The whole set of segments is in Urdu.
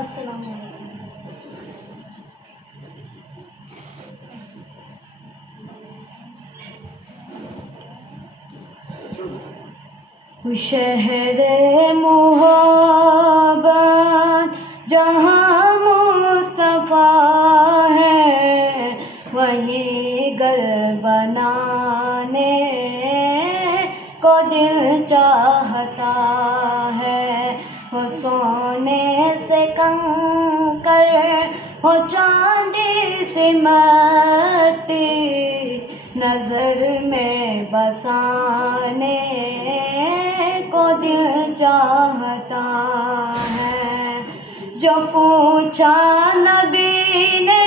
السلام علیکم۔ شہر محبت جہاں مصطفیٰ ہے، وہیں گھر بنانے کو دل چاہتا ہے۔ وہ سونے سے کنکر ہو چاندی سے مٹی، نظر میں بسانے کو دل چاہتا ہے۔ جو پوچھا نبی نے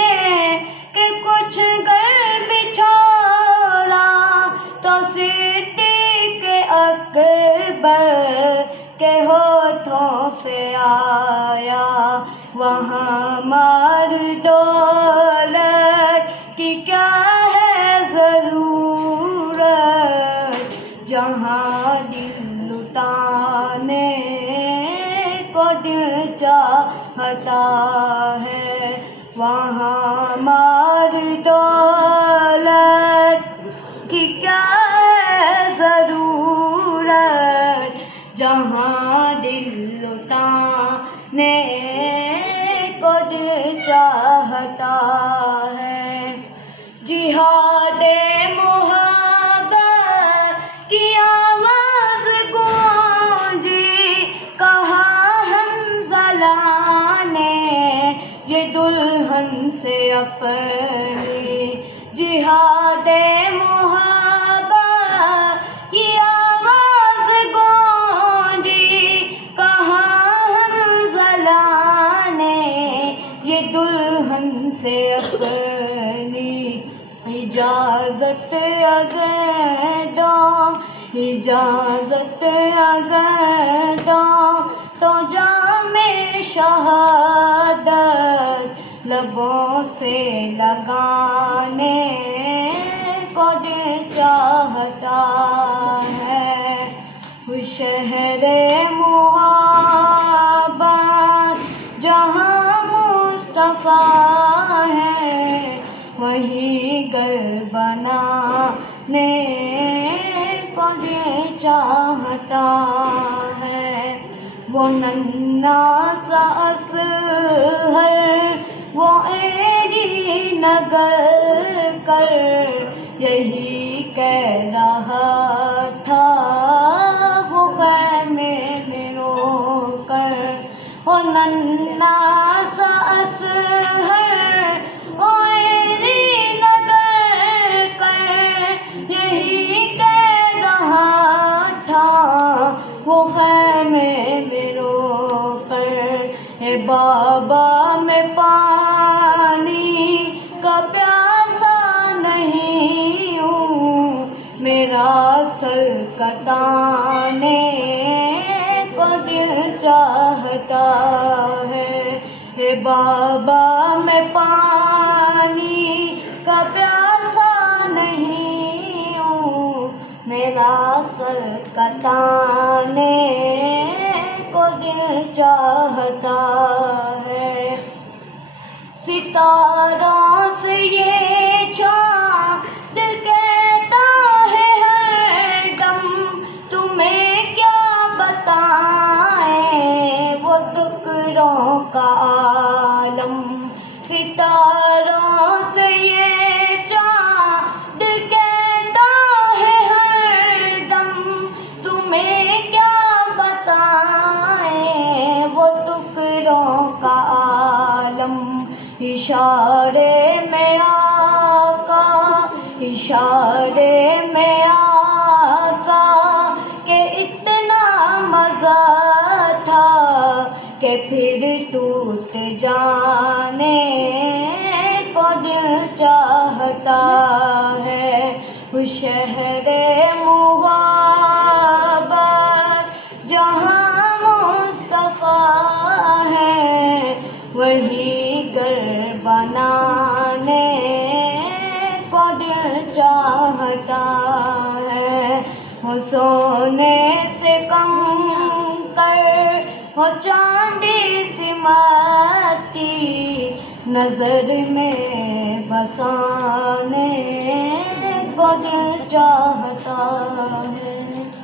کہ کچھ گھر بچھوڑا، تو صدیق اکبر کے ہونٹوں سے آیا، وہاں مال دولت کی کیا ہے ضرورت، جہاں دل لٹانے کو دل چاہتا ہے، وہاں مال دولت کی کیا ہے ضرورت، جہاں دل لٹانے کو دل چاہتا ہے۔ جہاد محبت کی آواز گونجی، کہا حنظلہ نے یہ دلہن سے اپنی، جہاد محبت کی آواز گونجی، کہا حنظلہ نے یہ دلہن سے اپنی، اجازت اگر دو، اجازت اگر دو تو جام شہادت لبوں سے لگانے کو دل چاہتا ہے۔ وہ شہر محبت جہاں مصطفیٰ ہے، وہیں گھر بنانے کو دل چاہتا ہے۔ وہ ننھا سا اصغر وہ ایڑی نگر کر یہی کہہ رہا تھا، وہ خیمے میں رو کر، وہ ننھا سا اصغر وہ ایڑی نگر کر یہی کہہ رہا تھا، وہ خیمے میں رو کر، اے بابا میں پانی کا پیاسا نہیں ہوں، میرا سر کٹانے کو دل چاہتا ہے۔ اے بابا میں پانی کا پیاسا نہیں ہوں، میرا سر کٹانے کو دل چاہتا ہے۔ ستاروں سے یہ چاند کہتا ہے ہر دم، تمہیں کیا بتائیں وہ ٹکڑوں کا عالم، ستاروں سے یہ چاند کہتا ہے ہر دم، تمہیں کیا بتائیں وہ ٹکڑوں کا عالم، اشارے میں آقا، اشارے میں آقا کہ اتنا مزہ تھا کہ پھر ٹوٹ جانے کو دل چاہتا ہے۔ وہ شہر محبت جہاں مصطفیٰ ہے، وہیں گھر بنانے کو دل چاہتا ہے۔ وہ سونے سے کنکر ہو چاندی سی نظر میں بسانے کو دل چاہتا ہے.